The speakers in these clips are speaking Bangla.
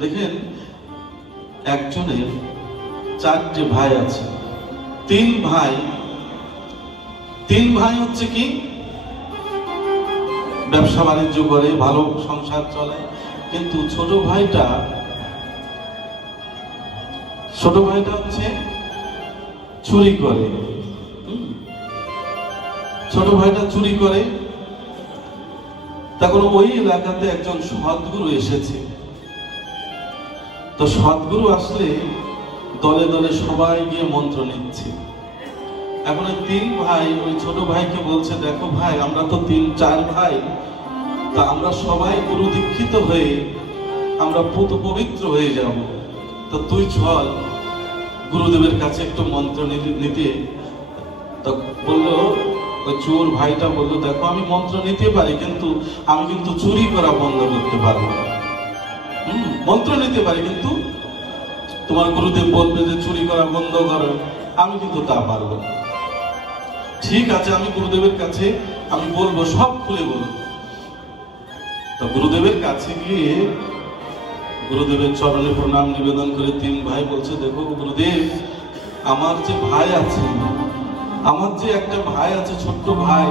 দেখেন, একজনের 4টে ভাই আছে। 3 ভাই হচ্ছে কি ব্যবসা বাণিজ্য করে, ভালো সংসার চলে। কিন্তু ছোট ভাইটা হচ্ছে চুরি করে। ছোট ভাইটা চুরি করে। তখন ওই এলাকাতে একজন সদ্গুরু এসেছে। তো সদ্গুরু আসলে দলে দলে সবাই গিয়ে মন্ত্র নিচ্ছে। এখন ওই 3 ভাই ওই ছোট ভাইকে বলছে, দেখো ভাই, আমরা তো 3-4 ভাই, তা আমরা সবাই গুরু দীক্ষিত হয়ে আমরা পুত পবিত্র হয়ে যাব। তো তুই চল গুরুদেবের কাছে একটু মন্ত্র নিতে। তো বললো, ওই চোর ভাইটা বললো, দেখো আমি মন্ত্র নিতে পারি, কিন্তু আমি কিন্তু চুরি করা বন্ধ করতে পারবো না। মন্ত্র নিতে পারি, কিন্তু তোমার গুরুদেব বলবে যে চুরি করা বন্ধ করো, আমি কিন্তু তা পারবো না। ঠিক আছে, আমি গুরুদেবের কাছে আমি বলবো, সব খুলে বলবো। তো গুরুদেবের কাছে গিয়ে গুরুদেবের চরণে প্রণাম নিবেদন করে 3 ভাই বলছে, দেখো গুরুদেব, আমার যে ভাই আছে, আমার যে একটা ভাই আছে, ছোট্ট ভাই,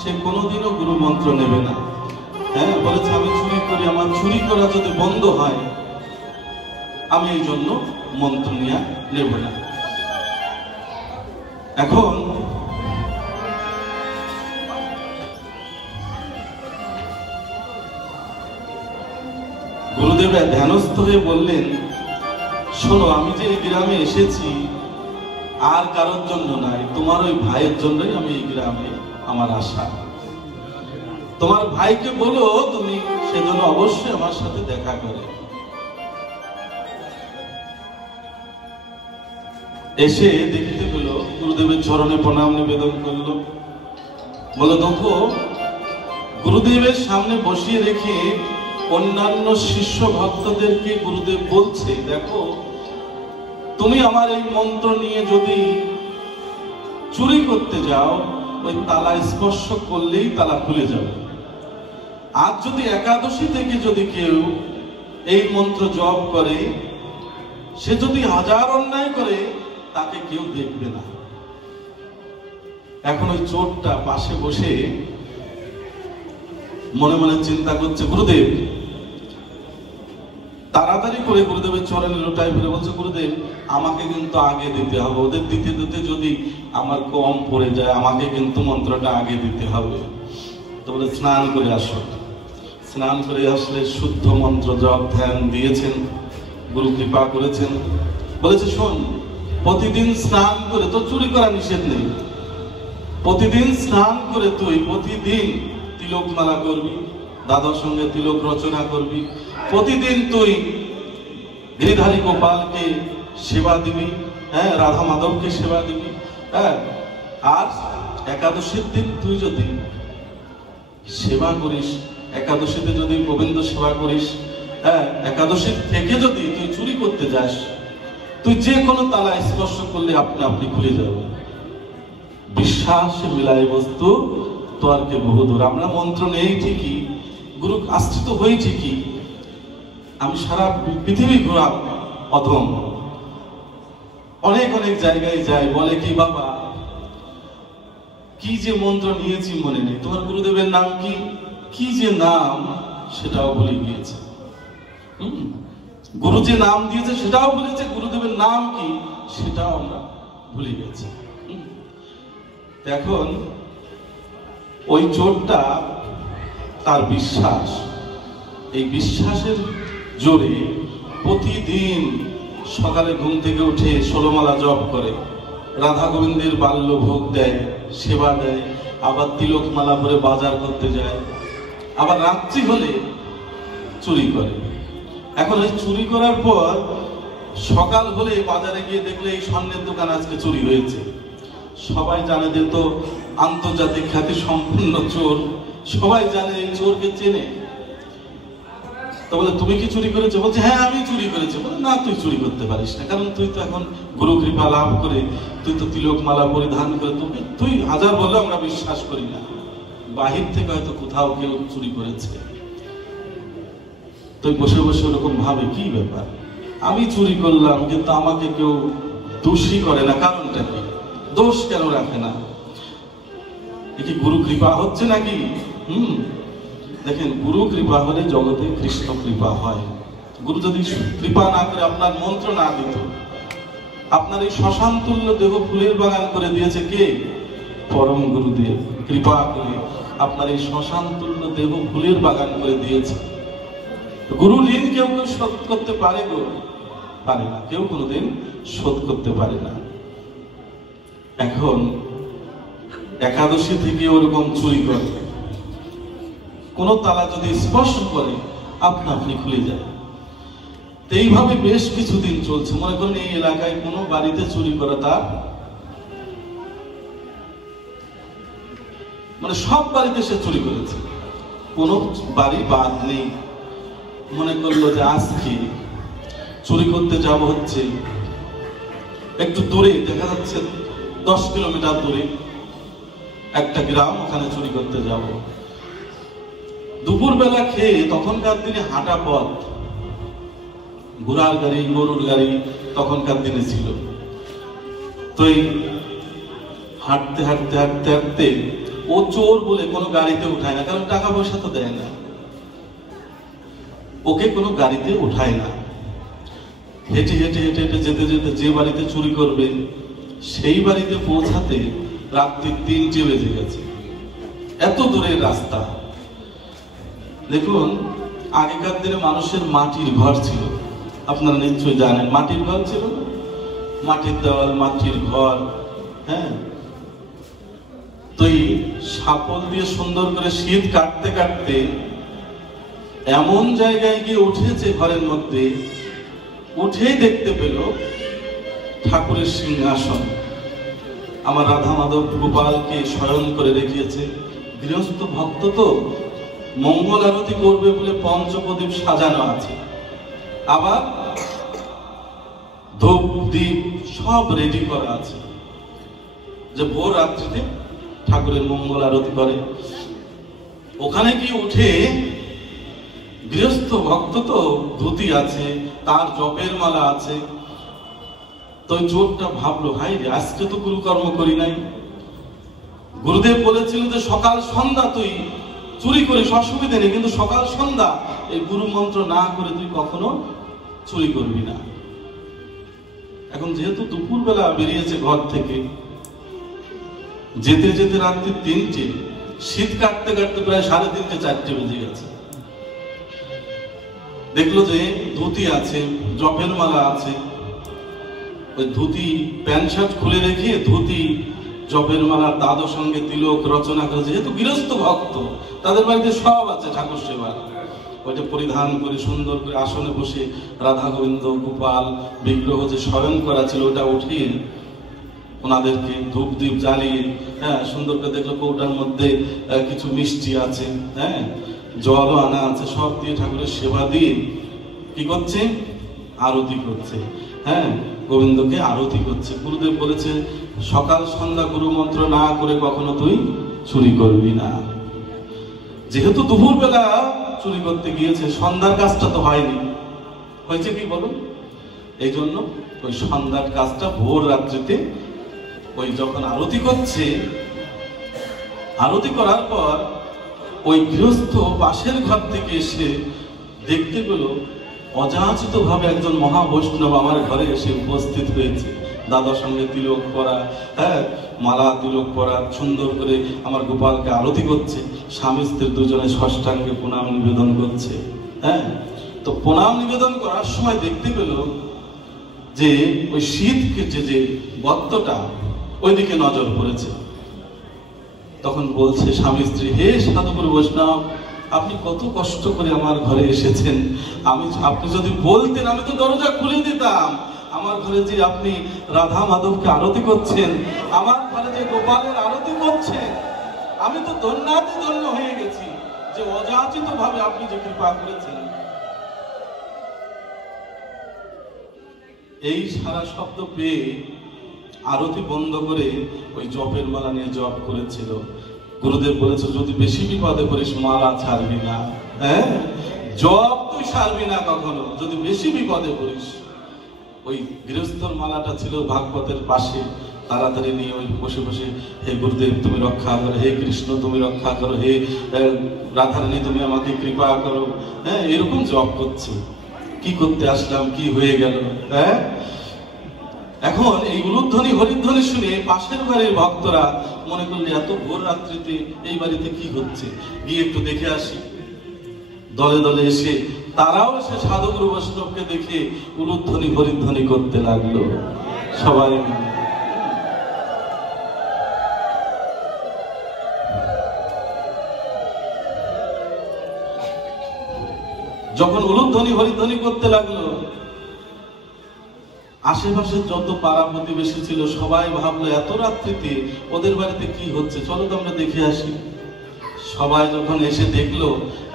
সে কোনোদিনও গুরু মন্ত্র নেবে না। হ্যাঁ, বলেছে আমি চুরি করি, আমার চুরি করা যদি বন্ধ হয় আমি এই জন্য মন্ত্র নিয়ে নেব না। এখন গুরুদেব ধ্যানস্থ হয়ে বললেন, শোনো, আমি যে এই গ্রামে এসেছি আর কারোর জন্য নাই, তোমার ওই ভাইয়ের জন্যই আমি এই গ্রামে আমার আশা। তোমার ভাইকে বলো তুমি সেজন্য অবশ্যই আমার সাথে দেখা করে। এসে দেখতে পেল, গুরুদেবের চরণে প্রণাম নিবেদন করলো। বলো, দেখো, গুরুদেবের সামনে বসিয়ে রেখে অন্যান্য শিষ্য ভক্তদেরকে গুরুদেব বলছে, দেখো, তুমি আমার এই মন্ত্র নিয়ে যদি চুরি করতে যাও, ওই তালা স্পর্শ করলেই তালা খুলে যাবে। আর যদি একাদশী থেকে যদি কেউ এই মন্ত্র জপ করে, সে যদি 1000 অন্যায় করে, তাকে কেউ দেখবে না। এখন ওই চোরটা পাশে বসে মনে মনে চিন্তা করছে, গুরুদেব, তাড়াতাড়ি করে গুরুদেবের চরণে লোটায় ফিরে বলছে, গুরুদেব, আমাকে কিন্তু আগে দিতে হবে, ওদের দিতে দিতে যদি আমার কম পড়ে যায়, আমাকে কিন্তু মন্ত্রটা আগে দিতে হবে। তো বলে, স্নান করে আসো। স্নান করে আসলে শুদ্ধ মন্ত্র জপ ধ্যান দিয়েছেন, গুরু কৃপা করেছেন। বলেছে, শোন, প্রতিদিন স্নান করে, তো চুরি করা নিষেধ নেই, প্রতিদিন স্নান করে তুই প্রতিদিন তিলক মালা করবি, দাদার সঙ্গে তিলক রচনা করবি, প্রতিদিন তুই গিরিধারী গোপালকে সেবা দিবি, হ্যাঁ, রাধা মাধবকে সেবা দিবি, হ্যাঁ। আর একাদশীর দিন তুই যদি সেবা করিস, একাদশীতে যদি গোবিন্দ সেবা করিস, হ্যাঁ, একাদশীর থেকে যদি তুই চুরি করতে যাস, তুই যে কোনো তালা স্পর্শ করলে আপনি খুলে যাবে। বিশ্বাস মিলাই বস্তু তোয়ারকে বহুদূর। আমরা মন্ত্র নেই ঠিকই, গুরু আশ্রিত হই ঠিকই, আমি সারা পৃথিবী ঘোরাম অধম, অনেক অনেক জায়গায় যাই, বলে কি বাবা, কি যে মন্ত্র নিয়েছি মনে নেই, তোমার গুরুদেবের নাম কি, কি যে নাম সেটাও ভুলে গিয়েছে। গুরু যে নাম দিয়েছে সেটাও ভুলেছে, গুরুদেবের নাম কি সেটাও আমরা ভুলে গেছি। এখন ওই চোরটা, তার বিশ্বাস, এই বিশ্বাসের জোরে প্রতিদিন সকালে ঘুম থেকে উঠে 16 মালা জপ করে, রাধা গোবিন্দের বাল্য ভোগ দেয়, সেবা দেয়, আবার তিলক মালা পরে বাজার করতে যায়, আবার রাত্রি হলে চুরি করে। এখন এই চুরি করার পর সকাল হলে বাজারে গিয়ে দেখলে এই স্বর্ণের দোকান আজকে চুরি হয়েছে। সবাই জানে যে তো আন্তর্জাতিক খ্যাতি সম্পন্ন চোর, সবাই জানে, এই চোরকে চেনে। তো বলে, তুমি কি চুরি করেছো? বলছে, হ্যাঁ, আমি চুরি করেছি। বলে, না, তুই চুরি করতে পারিস না, কারণ তুই তো এখন গুরু কৃপা লাভ করে, তুই তো তিলক মালা পরিধান করে, তুই 1000 বললে আমরা বিশ্বাস করি না, বাহির থেকে হয়তো কোথাও কেউ চুরি করেছে। তো বসে বসে ওরকম ভাবে কি ব্যাপার, আমি চুরি করলাম কিন্তু আমাকে কেউ দোষী করে না, কারণটা কি, দোষ কেন রাখে না? এ কি গুরু কৃপা হচ্ছে নাকি? দেখেন, গুরু কৃপা হলে জগতে কৃষ্ণ কৃপা হয়। গুরু যদি কৃপা না করে, আপনার মন্ত্র না দিত, আপনার এই শ্মশান তুল্য দেহ ফুলের বাগান করে দিয়েছে কে? পরম গুরুদেব কৃপা করে আপনার এই শ্মশান তুল্য দেহ ফুলের বাগান করে দিয়েছে। গুরু ঋণ কেউ কেউ শোধ করতে পারে গো? পারে না, কেউ কোনোদিন শোধ করতে পারে না। এখন একাদশী থেকে ওরকম চুরি করে, কোন তালা যদি স্পর্শ করে আপনা আপনি খুলে যায়। এইভাবে বেশ কিছুদিন চলছে। মনে করেন এই এলাকায় কোনো বাড়িতে চুরি করা তার মানে সব বাড়িতে সে চুরি করেছে, কোনো বাড়ি বাদ নেই। মনে করলো যে আজকে চুরি করতে যাব, হচ্ছে একটু দূরে, দেখা যাচ্ছে 10 কিলোমিটার দূরে একটা গ্রাম, ওখানে চুরি করতে যাব। দুপুর বেলা খেয়ে, তখনকার দিনে হাঁটা পথ, ঘোড়ার গাড়ি গরুর গাড়ি তখনকার দিনে ছিল। তো হাঁটতে হাঁটতে হাঁটতে হাঁটতে ও চোর বলে কোনো গাড়িতে উঠায় না, কারণ টাকা পয়সা তো দেয় না, ওকে কোনো গাড়িতে উঠায় না। হেঁটে হেঁটে হেঁটে হেঁটে যেতে যেতে যে বাড়িতে চুরি করবে সেই বাড়িতে পৌঁছাতে রাত্রি 3টে বেজে গেছে। এত দূরের রাস্তা। দেখুন, আগেকার দিনে মানুষের মাটির ঘর ছিল, আপনারা নিশ্চয়ই জানেন। মাটির ঘর ছিল, মাটির দেওয়াল, মাটির ঘর। হ্যাঁ, তো এই শাপল দিয়ে সুন্দর করে শীত কাটতে কাটতে এমন জায়গায় গিয়ে উঠেছে ঘরের মধ্যে, উঠেই দেখতে পেল ঠাকুরের সিংহাসন। আমার রাধা মাধব গোপালকে শয়ন করে রেখেছে। গৃহস্থ ভক্ত তো, মঙ্গল আরতি করবে বলে পঞ্চপ্রদীপ সাজানো আছে, আবার ধূপ দ্বীপ সব রেডি করা আছে, যে ভোর রাত্রিতে ঠাকুরের মঙ্গল আরতি করে। ওখানে কি উঠে গৃহস্থ ভক্ত তো, ধুতি আছে, তার জপের মালা আছে। তো চোরটা ভাবলো, হাই রে, আজকে তো গুরুকর্ম করি নাই। গুরুদেব বলেছিলেন যে সকাল সন্ধ্যা তুই চুরি করিস, অসুবিধা নেই, কিন্তু সকাল সন্ধ্যা এই গুরু মন্ত্র না করে তুই কখনো চুরি করবি না। এখন যেহেতু দুপুর বেলা বেরিয়েছে ঘর থেকে, যেতে যেতে রাত্রি 3টে, শীত কাটতে কাটতে প্রায় 3:30 4টে বেজে গেছে। দেখলো যে ধুতি আছে, জপের মালা আছে, ওই ধুতি প্যান্ট শার্ট খুলে রেখে ধুতি জপের মালা দাদর সঙ্গে তিলক রচনা করে, যেহেতু গৃহস্থ ভক্ত তাদের বাড়িতে সব আছে ঠাকুর সেবার, ওইটা পরিধান করে সুন্দর করে আসনে বসে রাধা গোবিন্দ গোপাল বিগ্রহ যে শয়ন করা ছিল ওটা উঠিয়ে ওনাদেরকে ধূপ দ্বীপ জ্বালিয়ে, হ্যাঁ, সুন্দর করে দেখলো কৌটার মধ্যে কিছু মিষ্টি আছে, হ্যাঁ, জলও আনা আছে, সব দিয়ে ঠাকুরের সেবা দিয়ে কি করছে? আরতি করছে। হ্যাঁ, গোবিন্দকে আরতি করছে। গুরুদেব বলেছে সকাল সন্ধ্যা গুরু মন্ত্র না করে কখনো তুই চুরি করবি না। যেহেতু দুপুর বেলা চুরি করতে গিয়েছে, সন্ধ্যার কাজটা তো হয়নি, হয়েছে কি বলুন? এই জন্য ওই সন্ধ্যার কাজটা ভোর রাত্রিতে ওই যখন আরতি করছে, আরতি করার পর ওই গৃহস্থ পাশের ঘর থেকে এসে দেখতে পেল অযাচিত ভাবে একজন মহাবৈষ্ণব আমার ঘরে এসে উপস্থিত হয়েছে, দাদার সঙ্গে তিলক পরা, হ্যাঁ, মালা তিলক পরা, সুন্দর করে আমার গোপালকে আরতি করছে। স্বামী স্ত্রী দুজনে ষষ্ঠাঙ্গে প্রণাম নিবেদন করছে। হ্যাঁ, তো প্রণাম নিবেদন করার সময় দেখতে পেল যে ওই শীত কেটে যে গর্তটা ওইদিকে নজর পড়েছে। তখন বলছে স্বামী স্ত্রী, হে সাধুগুরু বৈষ্ণব, আপনি কত কষ্ট করে আমার ঘরে এসেছেন, আপনি যদি বলতেন আমি তো দরজা খুলে দিতাম। আমার ঘরে যে আপনি রাধা মাধবকে আরতি করছেন, আমার ঘরে যে গোপালের আরতি করছেন, আমি তো ধন্যাতি ধন্য হয়ে গেছি যে অযাচিত ভাবে আপনি যে কৃপা করেছেন। এই সারা শব্দ পেয়ে আরতি বন্ধ করে ওই জপের মালা নিয়ে জপ করেছিল। গুরুদেব বলেছে যদি বেশি বিপদে করিস মালা ছাড়বি না, হ্যাঁ, জব তুই সারবি না কখনো, যদি বেশি বিপদে পড়িস। ওই গৃহস্থর মালাটা ছিল ভাগবতের পাশে, তাড়াতাড়ি নিয়ে ওই বসে বসে, হে গুরুদেব তুমি রক্ষা করো, হে কৃষ্ণ তুমি রক্ষা করো, হে রাধারানী তুমি আমাকে কৃপা করো। হ্যাঁ, এরকম জপ করছে। কি করতে আসলাম, কি হয়ে গেল। হ্যাঁ, এখন এই উলুধ্বনি হরিধ্বনি শুনে পাশের বাড়ির ভক্তরা মনে করলে এত ভোর রাত্রিতে এই বাড়িতে কি হচ্ছে, গিয়ে একটু দেখে আসি। দলে দলে এসে তারাও সে সাধুগুরু বৈষ্ণবকে দেখে উলুধ্বনি হরিধ্বনি করতে লাগলো সবাই মিলে। যখন উলুধ্বনি হরিধ্বনি করতে লাগলো, আশেপাশে যত পাড়া প্রতিবেশী ছিল সবাই ভাবলো এত রাত্রিতে ওদের বাড়িতে কি হচ্ছে, চলো তো আমরা দেখে আসি। সবাই যখন এসে দেখলো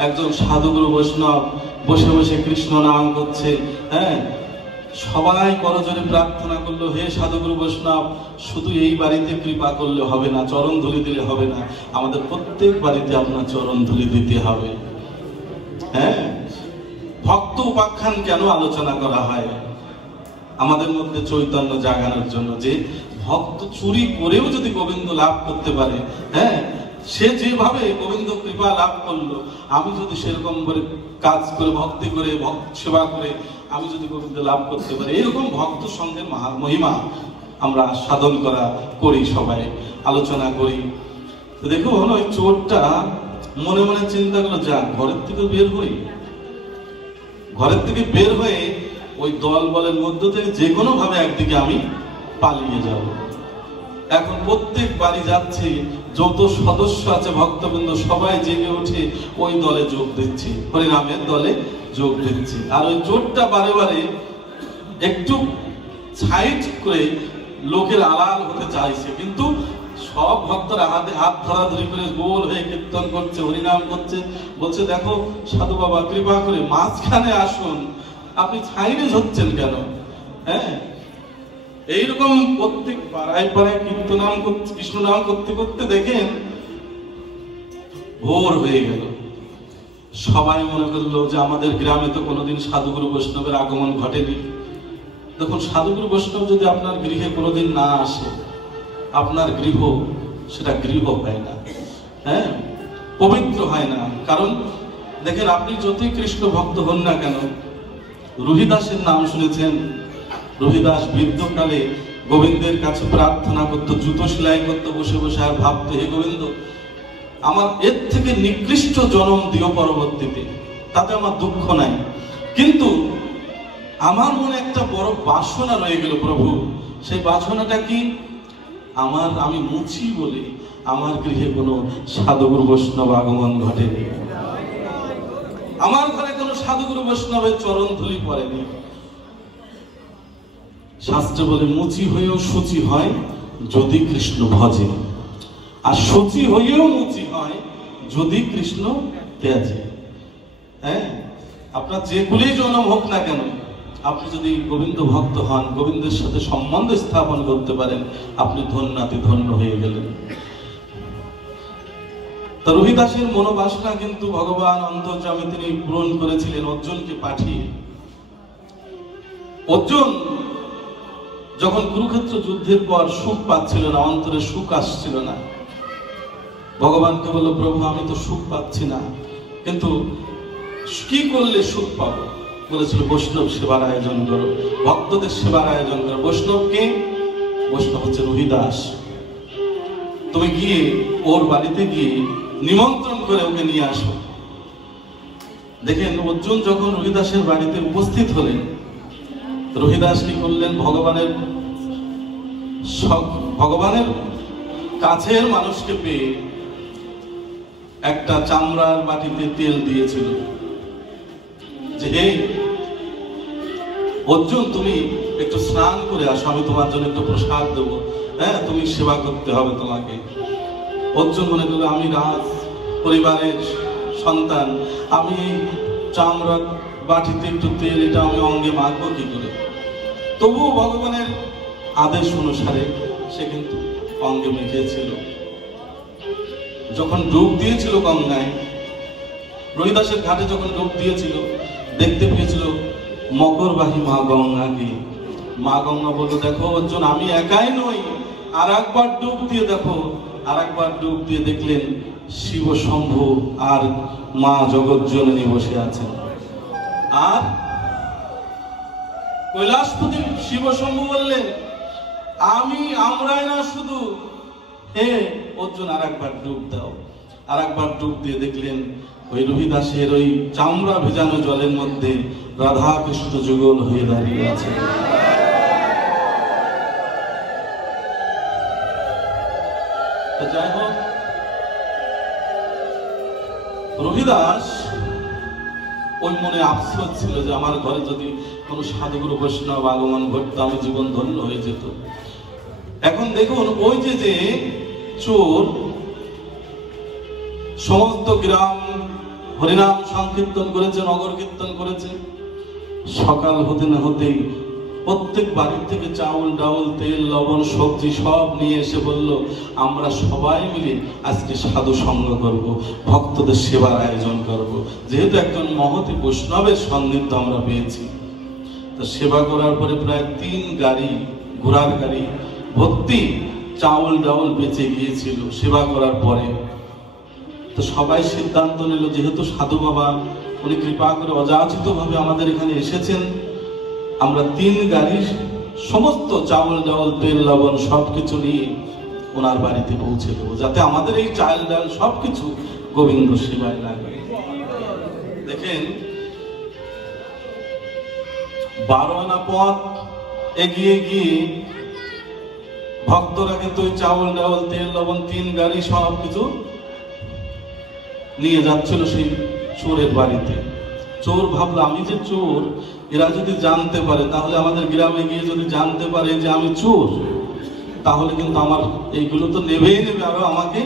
একজন সাধুগুরু বৈষ্ণব বসে বসে কৃষ্ণ নাম করছে, হ্যাঁ, সবাই করজোরে প্রার্থনা করলো, হে সাধুগুরু বৈষ্ণব, শুধু এই বাড়িতে কৃপা করলে হবে না, চরণ ধুলি দিলে হবে না, আমাদের প্রত্যেক বাড়িতে আপনার চরণ ধুলি দিতে হবে। হ্যাঁ, ভক্ত উপাখ্যান কেন আলোচনা করা হয়? আমাদের মধ্যে চৈতন্য জাগানোর জন্য, যে ভক্ত চুরি করেও যদি গোবিন্দ লাভ করতে পারে, হ্যাঁ, সে যেভাবে গোবিন্দ কৃপা লাভ করলো, আমি যদি সেরকম করে কাজ করে ভক্তি করে সেবা করে আমি যদি গোবিন্দ লাভ করতে পারি, এরকম ভক্ত সঙ্গে মহিমা আমরা সাধন করি, সবাই আলোচনা করি। তো দেখুন, ওই চোরটা মনে মনে চিন্তা করলো, যা ঘরের থেকে বের হয়ে ওই দল বলের মধ্য থেকে যে কোনো ভাবে একদিকে আমি পালিয়ে যাব। এখন প্রত্যেক বাড়ি যাচ্ছে, যত সদস্য আছে ভক্তবৃন্দ সবাই জেগে উঠে ওই দলে যোগ দিচ্ছে, হরিনামের দলে যোগ দিচ্ছে। আর ওই চোরটা বারে বারে একটু সাইড করে লোকের আড়াল হতে চাইছে, কিন্তু সব ভক্তরা হাতে হাত ধরাধরি করে গোল হয়ে কীর্তন করছে, হরিনাম করছে, বলছে দেখো সাধু বাবা কৃপা করে মাঝখানে আসুন, আপনি ছাইরে হচ্ছেন কেন? হ্যাঁ, এইরকম প্রত্যেক পাড়ায় পাড়ায় কীর্তনাম করতে, কৃষ্ণ নাম করতে করতে দেখেন ভোর হয়ে গেল। সবাই মনে করলো যে আমাদের গ্রামে তো কোনোদিন সাধুগুরু বৈষ্ণবের আগমন ঘটেনি। দেখুন, সাধুগুরু বৈষ্ণব যদি আপনার গৃহে কোনোদিন না আসে, আপনার গৃহ সেটা গৃহ হয় না, হ্যাঁ, পবিত্র হয় না। কারণ দেখেন, আপনি যতই কৃষ্ণ ভক্ত হন না কেন, রুহিদাসের নাম শুনেছেন? রুহিদাস বৃদ্ধকালে গোবিন্দের কাছে প্রার্থনা করতো, জুতো সেলাই করতো বসে বসে, আর ভাবতো, হে গোবিন্দ, আমার এর থেকে নিকৃষ্ট জন্ম দিও পরবর্তীতে, তাতে আমার দুঃখ নাই, কিন্তু আমার মনে একটা বড় বাসনা রয়ে গেল প্রভু। সেই বাসনাটা কি? আমি মুছি বলে আমার গৃহে কোনো সাধুগুরু বৈষ্ণব আগমন ঘটেনি, আমার ঘরে কোনো সাধুগুরু বৈষ্ণবের চরণ ধুলি পড়েনি। শাস্ত্র বলে, মুচি হয়েও শুচি হয় যদি কৃষ্ণ ভজে, আর শুচি হয়েও মুচি হয় যদি কৃষ্ণ ত্যাজে। হ্যাঁ, আপনার যে কুলেই জন্ম হোক না কেন, আপনি যদি গোবিন্দ ভক্ত হন, গোবিন্দের সাথে সম্বন্ধ স্থাপন করতে পারেন, আপনি ধন্যাতি ধন্য হয়ে গেলেন। রুহিদাসের মনোবাসনা কিন্তু ভগবান অন্তর্যামী তিনি পূরণ করেছিলেন অর্জুনকে পাঠিয়ে। অর্জুন যখন কুরুক্ষেত্র যুদ্ধের পর সুখ পাচ্ছিল না, অন্তরে সুখ আসছিল না, ভগবানকে বলল, প্রভু আমি তো সুখ পাচ্ছি না, কিন্তু কি করলে সুখ পাবো? বলেছিল, বৈষ্ণব সেবার আয়োজন করো, ভক্তদের সেবার আয়োজন করো। বৈষ্ণব কে? বৈষ্ণব হচ্ছে রুহিদাস। তুমি গিয়ে ওর বাড়িতে গিয়ে নিমন্ত্রণ করে ওকে নিয়ে আসো। দেখেন, অর্জুন যখন রুহিদাসের বাড়িতে উপস্থিত হলেন, রুহিদাস কি করলেন? ভগবানের কাছের মানুষকে পেয়ে একটা চামড়ার বাটিতে তেল দিয়েছিল, যে হে অর্জুন, তুমি একটু স্নান করে আসো, আমি তোমার জন্য একটু প্রসাদ দেবো, হ্যাঁ, তুমি সেবা করতে হবে তোমাকে। অর্জুন মনে করলো, আমি রাজ পরিবারের সন্তান, আমি চামড়ার বাটিতে একটু তেল, এটা আমি অঙ্গে মাখবো কি করে? তবুও ভগবানের আদেশ অনুসারে সে কিন্তু অঙ্গে মেখেছিল। যখন ডুব দিয়েছিল গঙ্গায়, রহিদাসের ঘাটে যখন ডুব দিয়েছিল, দেখতে পেয়েছিল মকরবাহী মা গঙ্গাকে। মা গঙ্গা বলল, দেখো অর্জুন, আমি একাই নই, আর একবার ডুব দিয়ে দেখো। আর একবার ডুব দিয়ে দেখলেন শিব শম্ভু আর মা জগৎজননী বসে আছেন। আর কৈলাসপতি শিব শম্ভু বললেন, আমরাই না শুধু, হে অর্জুন আর একবার ডুব দাও। আর একবার ডুব দিয়ে দেখলেন ওই রহিদাসের ওই চামড়া ভেজানো জলের মধ্যে রাধা কৃষ্ণ যুগল হয়ে দাঁড়িয়ে আছে। যাই হোক, রহিদাস ওই মনে আফসোস ছিল যে আমার ঘরে যদি কোনো সাধুগুরু বৈষ্ণব আগমন ঘটতো, আমি জীবন ধন্য হয়ে যেত। এখন দেখুন, ওই যে চোর সমস্ত গ্রাম হরিনাম সংকীর্তন করেছে, নগর কীর্তন করেছে, সকাল হতে না হতেই প্রত্যেক বাড়ির থেকে চাউল ডাউল তেল লবণ সবজি সব নিয়ে এসে বলল, আমরা সবাই মিলে আজকে সাধু সঙ্গ করব, ভক্তদের সেবার আয়োজন করব। যেহেতু একজন মহতি বৈষ্ণবের সান্নিধ্য আমরা পেয়েছি, তো সেবা করার পরে প্রায় 3 গাড়ি ঘোড়ার গাড়ি ভর্তি চাউল ডাউল বেঁচে গিয়েছিল সেবা করার পরে। তো সবাই সিদ্ধান্ত নিল, যেহেতু সাধু বাবা উনি কৃপা করে অযাচিত ভাবে আমাদের এখানে এসেছেন, আমরা 3 গাড়ি সমস্ত চাউল ডাউল তেল লবণ সবকিছু নিয়ে ওনার বাড়িতে পৌঁছে দেবো, যাতে আমাদের এই চাল ডাল সবকিছু গোবিন্দ সেবায় লাগে। দেখেন, 12 আনা পথ এগিয়ে গিয়ে ভক্তরা কিন্তু ওই চাউল ডাউল তেল লবণ 3 গাড়ি সবকিছু নিয়ে যাচ্ছিল সেই চোরের বাড়িতে। চোর ভাবলো, আমি যে চোর, এরা যদি জানতে পারে, তাহলে আমাদের গ্রামে গিয়ে যদি জানতে পারে যে আমি চোর, তাহলে কিন্তু আমার এইগুলো তো নেবেই নেবে, আরো আমাকে,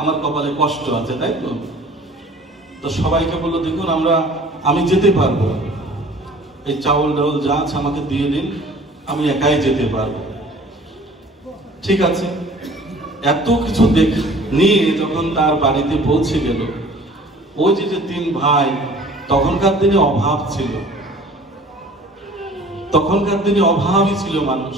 আমার কপালে কষ্ট আছে, তাই তো। তো সবাইকে বললো, দেখুন আমি যেতে পারবো, এই চাউল ডাউল যা আছে আমাকে দিয়ে দিন, আমি একাই যেতে পারবো। ঠিক আছে। এত কিছু নিয়ে যখন তার বাড়িতে পৌঁছে গেল, ওই যে 3 ভাই, তখনকার দিনে অভাব ছিল, তখনকার দিনে অভাবই ছিল মানুষ।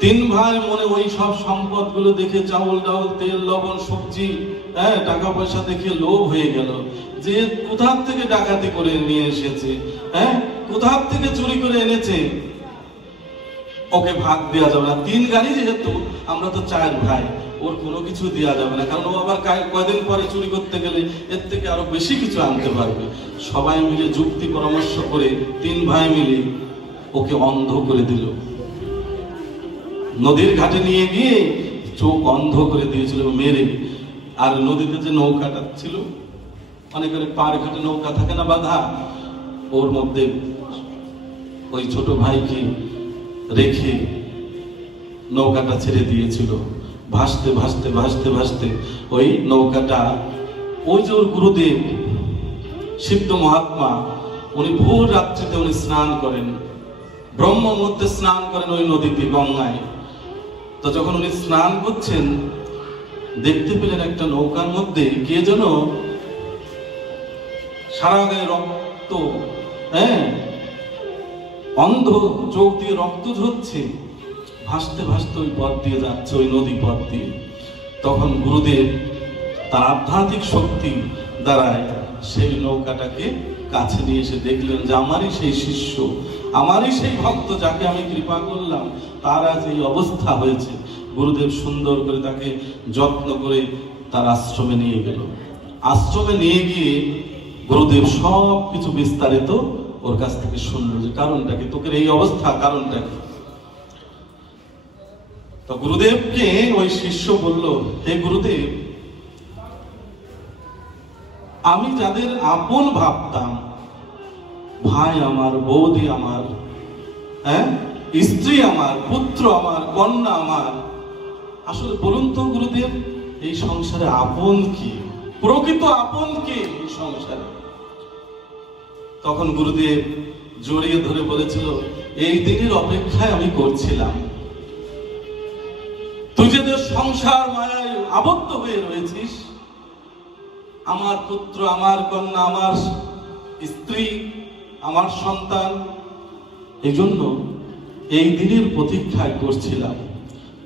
3 ভাই মনে ওই সব সম্পদ গুলো দেখে, চাউল ডাউল তেল লবণ সবজি, টাকা পয়সা দেখে লোভ হয়ে গেল, যে কোথার থেকে ডাকাতি করে নিয়ে এসেছে, কোথার থেকে চুরি করে এনেছে, ওকে ভাগ দেওয়া যাবে না। 3 গাড়ি যেহেতু, আমরা তো 4 ভাই, ওর কোনো কিছু দেওয়া যাবে না, কারণ ও আবার কয়দিন পরে চুরি করতে গেলে এর থেকে আরো বেশি কিছু আনতে পারবে। সবাই মিলে যুক্তি পরামর্শ করে 3 ভাই মিলে ওকে অন্ধ করে দিল। নদীর ঘাটে নিয়ে গিয়ে চোখ অন্ধ করে দিয়েছিল মেরে। আর নদীতে যে নৌকাটা ছিল, অনেক পার ঘাটে নৌকা থাকে না বাঁধা, ওর মধ্যে ওই ছোট ভাইকে রেখে নৌকাটা ছেড়ে দিয়েছিল। ভাসতে ভাসতে ভাসতে ভাসতে ওই নৌকাটা, ওই যে ওর গুরুদেব সিদ্ধ মহাত্মা, উনি ভোর রাত্রিতে উনি স্নান করেন, ব্রহ্ম মধ্যে স্নান করেন ওই নদীতে গঙ্গায়। তো যখন উনি স্নান করছেন, দেখতে পেলেন একটা নৌকার মধ্যে কে যেন সারা গায়ে রক্ত, অন্ধ চোখ দিয়ে রক্ত ঝরছে, ভাসতে ভাসতে ওই পথ দিয়ে যাচ্ছে, ওই নদী পথ দিয়ে। তখন গুরুদেব তার আধ্যাত্মিক শক্তি দ্বারায় সেই নৌকাটাকে কাছে নিয়ে এসে দেখলেন যে আমারই সেই শিষ্য, আমারই সেই ভক্ত, যাকে আমি কৃপা করলাম, তার আজ এই অবস্থা হয়েছে। গুরুদেব সুন্দর করে তাকে যত্ন করে তার আশ্রমে নিয়ে গেল। আশ্রমে নিয়ে গিয়ে গুরুদেব সব কিছু বিস্তারিত ওর কাছ থেকে শুনলো, যে কারণটা কি, তোকে এই অবস্থা কারণটা কি। তো গুরুদেবকে ওই শিষ্য বলল, হে গুরুদেব, আমি যাদের আপন ভাবতাম, ভাই আমার, বৌদি আমার, স্ত্রী আমার, পুত্র আমার, কন্যা আমার, আসলে বলুন তো গুরুদেব, এই সংসারে আপন কি, প্রকৃত আপন কে এই সংসারে? তখন গুরুদেব জড়িয়ে ধরে বলেছিল, এই দিনের অপেক্ষায় আমি করছিলাম। তুই যে সংসার মায়ায় আবদ্ধ হয়ে রয়েছিস, আমার পুত্র, আমার কন্যা, আমার স্ত্রী, আমার সন্তান, এই জন্য এই দিনের প্রতীক্ষায় করছিলাম।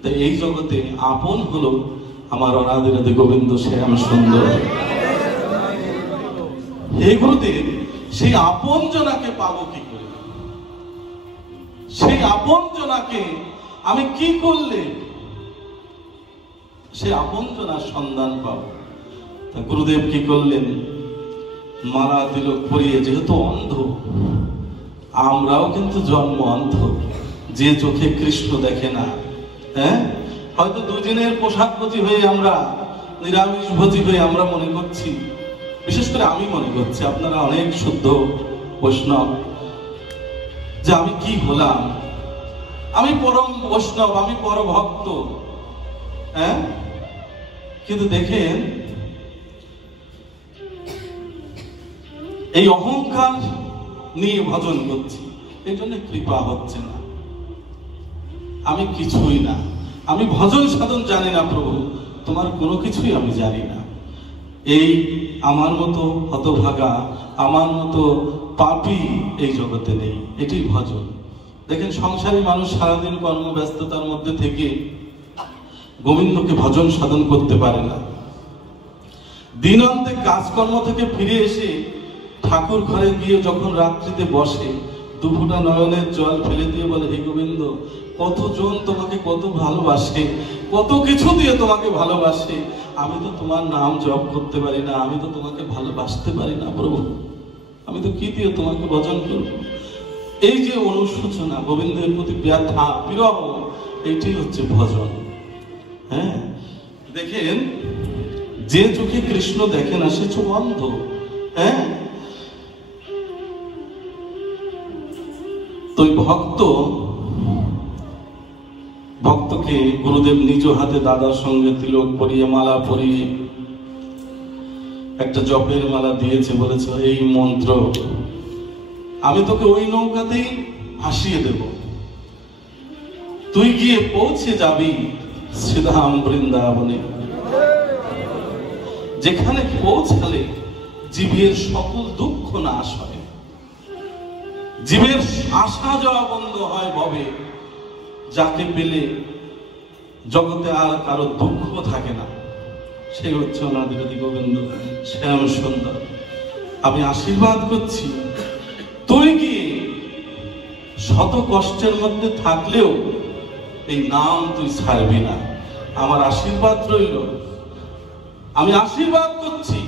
তাই এই জগতে আপন হলো আমার অনাদিরাদি গোবিন্দ শ্যাম সুন্দর। হে গুরুদেব, সেই আপন জনাকে পাবো কি করে? সেই আপন জনাকে আমি কি করলে সেই আপন জনার সন্ধান পাবো? তা গুরুদেব কি করলেন? মালা তিলক পরিয়ে, যেহেতু অন্ধ, আমরাও কিন্তু জন্ম অন্ধ, যে চোখে কৃষ্ণ দেখে না। হ্যাঁ, হয়তো দুদিনের পোশাক ভোজি হয়ে আমরা, নিরামিষ ভোজি হয়ে আমরা মনে করছি, বিশেষ করে আমি মনে করছি, আপনারা অনেক শুদ্ধ বৈষ্ণব, যে আমি কি হলাম, আমি পরম বৈষ্ণব, আমি পরম ভক্ত। হ্যাঁ, কিন্তু দেখেন এই অহংকার নিয়ে ভজন করছি, এই জন্য কৃপা হচ্ছে না। আমি কিছুই না, আমি ভজন সাধন জানি না প্রভু, তোমার কোনো কিছুই আমি জানি না। এই আমার মতো হতভাগা, আমার মতো পাপী এই জগতে নেই, এটি ভজন। দেখেন সংসারী মানুষ সারাদিন কর্মব্যস্ততার মধ্যে থেকে গোবিন্দকে ভজন সাধন করতে পারে না। দিনান্তে কাজকর্ম থেকে ফিরে এসে ঠাকুর ঘরে গিয়ে যখন রাত্রিতে বসে, দুফোঁটা নয়নের জল ফেলে দিয়ে বলে, হে গোবিন্দ, কতজন তোমাকে কত ভালোবাসে, কত কিছু দিয়ে তোমাকে ভালোবাসে, আমি তো তোমার নাম জপ করতে পারি না, আমি তো তোমাকে ভালোবাসতে পারি না প্রভু, আমি তো কি দিয়ে তোমাকে ভজন করব? এই যে অনুশোচনা, গোবিন্দের প্রতি ব্যথা, বিরহ, এইটাই হচ্ছে ভজন। হ্যাঁ, দেখেন যে চোখে কৃষ্ণ দেখে না সে চোখ অন্ধ। হ্যাঁ, তো ভক্তকে গুরুদেব নিজ হাতে দাদার সঙ্গে তিলক পরিয়ে, মালা পরিয়ে একটা জপের মালা দিয়েছে, বলেছে এই মন্ত্র আমি তোকে ওই নৌকাতেই ভাসিয়ে দেব, তুই গিয়ে পৌঁছে যাবি শ্রীধাম বৃন্দাবনে, যেখানে পৌঁছালে জীবের সকল দুঃখ নাশ হয়, জীবের আসা যাওয়া বন্ধ হয় ভবে, যাকে পেলে জগতে আর কারো দুঃখ থাকে না, সে হচ্ছে অনাদিরাদি গোবিন্দ শ্যাম সুন্দর। আমি আশীর্বাদ করছি, তুই গিয়ে শত কষ্টের মধ্যে থাকলেও এই নাম তুই ছাড়বি না, আমার আশীর্বাদ রইল। আমি আশীর্বাদ করছি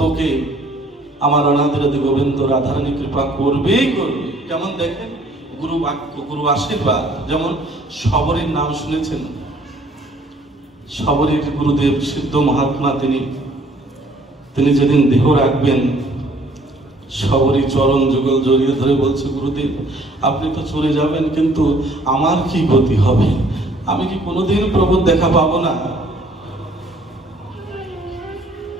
তোকে আমার অনাদিরাদি গোবিন্দ রাধারানী কৃপা করবেই করবে। কেমন দেখেন গুরু বাক্য, গুরু আশীর্বাদ। যেমন শবরীর নাম শুনেছেন, শবরীর গুরুদেব সিদ্ধ মহাত্মা, তিনি যেদিন দেহ রাখবেন, শবরী চরণ যুগল জড়িয়ে ধরে বলছে, গুরুদেব আপনি তো চলে যাবেন, কিন্তু আমার কি গতি হবে? আমি কি কোনোদিন প্রভুর দেখা পাবো না?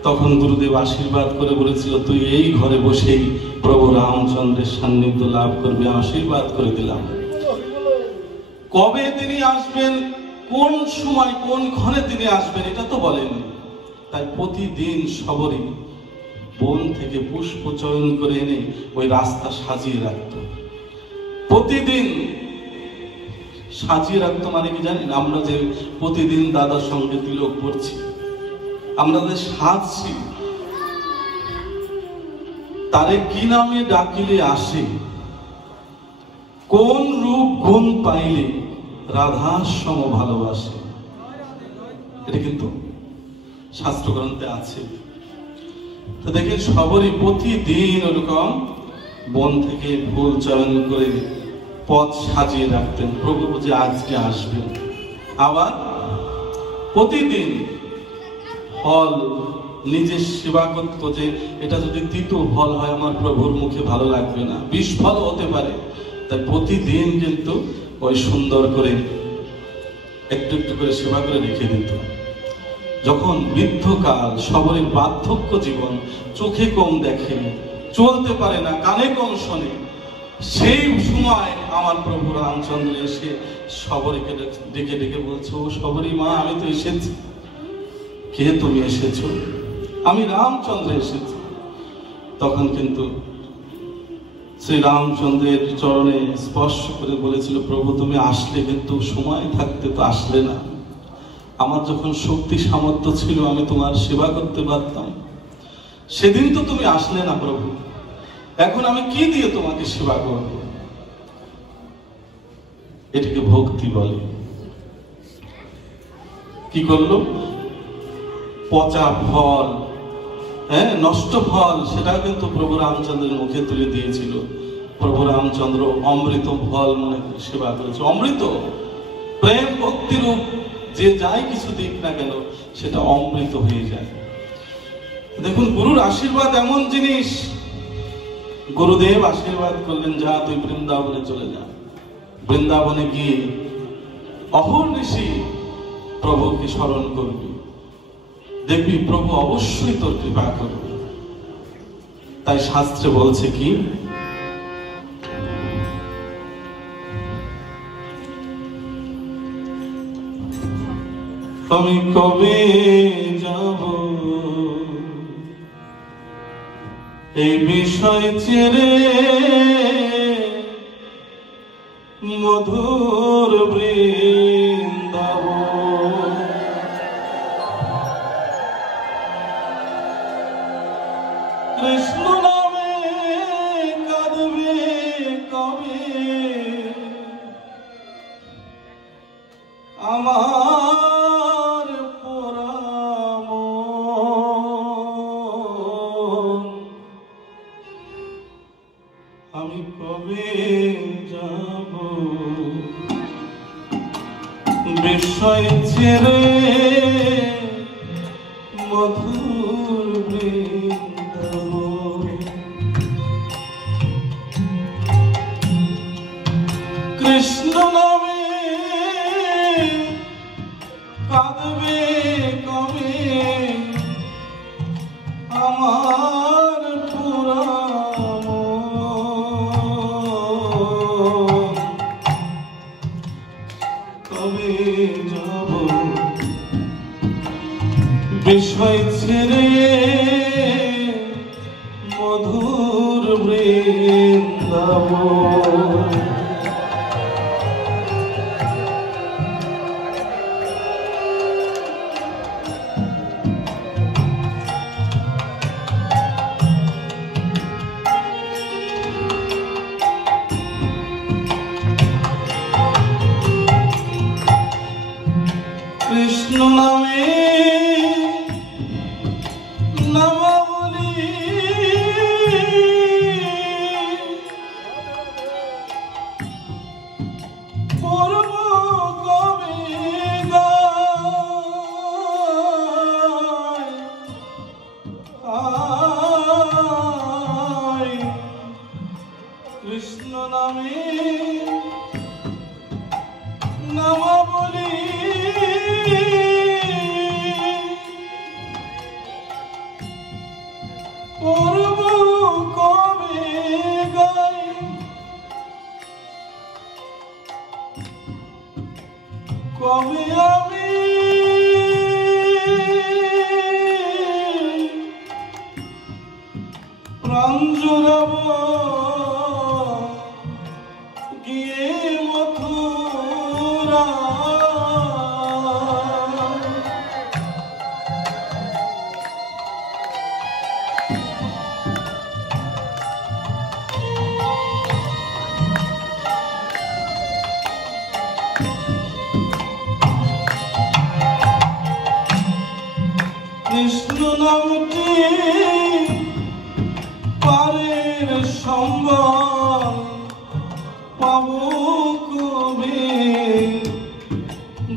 তখন গুরুদেব আশীর্বাদ করে বলেছিল, তুই এই ঘরে বসেই প্রভু রামচন্দ্রের সান্নিধ্য লাভ করবে, আশীর্বাদ করে দিলাম। কবে তিনি আসবেন, কোন সময় কোন ক্ষণে তিনি আসবেন এটা তো বলেন। তাই প্রতিদিন শবরী বন থেকে পুষ্প চয়ন করে এনে ওই রাস্তা সাজিয়ে রাখত, প্রতিদিন সাজিয়ে রাখতো। মানে কি জানেন, আমরা যে প্রতিদিন দাদার সঙ্গে তিলক পড়ছি, আমরা যে সাজছি, তারে কি নামে ডাকিলে আসে, কোন রূপ গুণ পাইলে রাধার সম ভালোবাসে, এটা কিন্তু শাস্ত্রগ্রন্থে আছে। তো দেখেন সবরই প্রতিদিন ওরকম বন থেকে ফুল চয়ন করে পথ সাজিয়ে রাখতেন, প্রভু যে আজকে আসবেন। আবার প্রতিদিন ফল নিজের সেবা করতো, যে এটা যদি তিতো ফল হয় আমার প্রভুর মুখে ভালো লাগবে না, বিষ ফল হতে পারে। তাই প্রতিদিন কিন্তু ওই সুন্দর করে একটু একটু করে সেবা করে রেখে দিত। যখন বৃদ্ধকাল, সবরের বার্ধক্য জীবন, চোখে কম দেখে, চলতে পারে না, কানে কম শোনে, সেই সময় আমার প্রভু রামচন্দ্র এসে সবরীকে ডেকে ডেকে বলছে, ও সবরী মা, আমি তো এসেছি, কে তুমি এসেছো? আমি রামচন্দ্র এসেছি। তখন কিন্তু শ্রী রামচন্দ্রের চরণে স্পর্শ করে বলেছিল, প্রভু তুমি আসলে, কিন্তু সময় থাকতে তো আসলে না। আমার যখন শক্তি সামর্থ্য ছিল আমি তোমার সেবা করতে পারতাম, সেদিন তো তুমি আসলে না প্রভু। এখন আমি কি দিয়ে তোমাকে সেবা করব? এটাকে ভক্তি বলে। কি করলো? পচা ফল, নষ্ট ফল, সেটা কিন্তু প্রভু রামচন্দ্রের মুখে তুলে দিয়েছিল। প্রভু রামচন্দ্র অমৃত ফল মনে করে সেবা করেছে। অমৃত প্রেম ভক্তিরূপ যে যাই কিছু দিক না কেন, সেটা অমৃত হয়ে যায়। দেখুন, গুরুর আশীর্বাদ এমন জিনিস। গুরুদেব আশীর্বাদ করলেন, যা তুই বৃন্দাবনে চলে যা। বৃন্দাবনে গিয়ে অহর্নিশি প্রভুকে স্মরণ করবি, দেখবি প্রভু অবশ্যই তোর কৃপা করবে। তাই শাস্ত্রে বলছে কি, আমি কবে যাব এই বিষয় ছেড়ে, মধুর বৃন্দাবন। কৃষ্ণ নামে কাঁদবে কবে আমার পোড়া মন। আমি কবে যাব বিষয় ছেড়ে, মধুর বৃন্দাবন। কৃষ্ণ নামে কাঁদবে কবে আমার পুরা মন। কবে যাব বিষয় ছেড়ে, মধুর বৃন্দাবন। কৃষ্ণ নামে নামাবলী পূর্ব কবি গায়। কৃষ্ণ নামে নামাবলী পূর্ব কবে গাই। কবে আমি প্রাণ জুড়াব গিয়ে মথুরা। কৃষ্ণ নামটি পারের সম্বল পাব কবে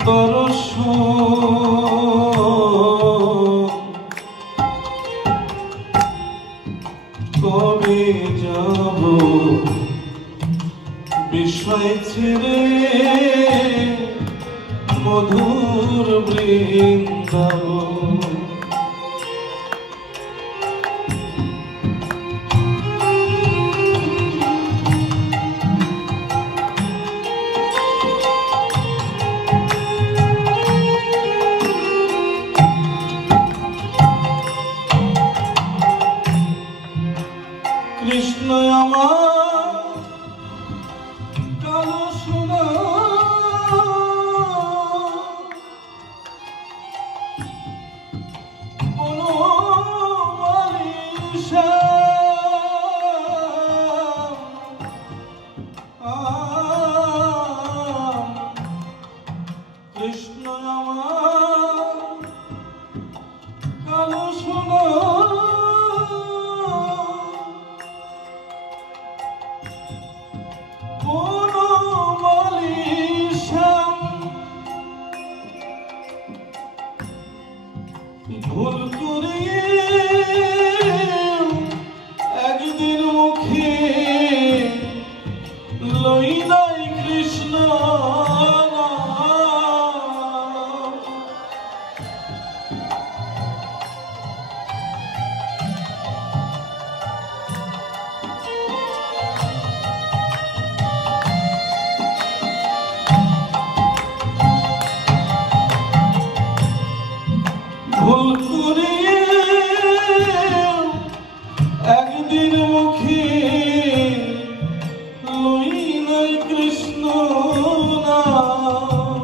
দর্শন। কবে যাব বিষয় ছেড়ে, মধুর বৃন্দাবন। কৃষ্ণ আমার কালো সোনা কোন মালিশাম ভুল করে একদিন মুখে লই নাই কৃষ্ণ ভুল করে একদিন মুখে লই নাই কৃষ্ণ নাম।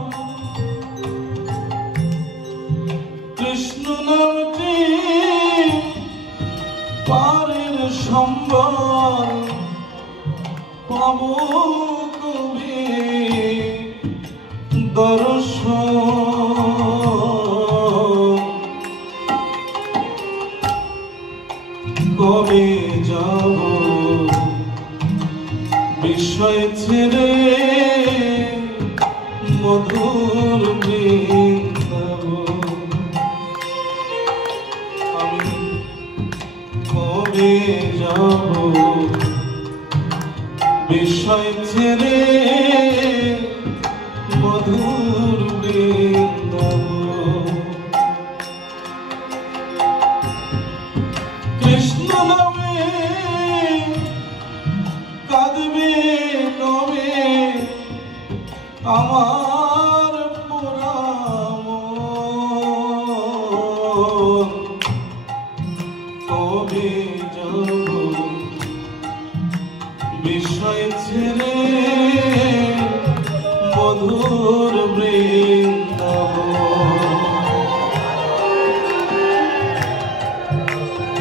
কৃষ্ণ নামটি পারের সম্বল পাব কবি দর্শন কবে যাব বিষয় ছেড়ে মধুর বৃন্দাবন আমি কবে যাব বিষয় ছেড়ে মধুর বৃন্দাবন কৃষ্ণ নামে কাঁদবে কবে আমার পোড়া মন কবে যাব বিষয় ছেড়ে মধুর বৃন্দাবন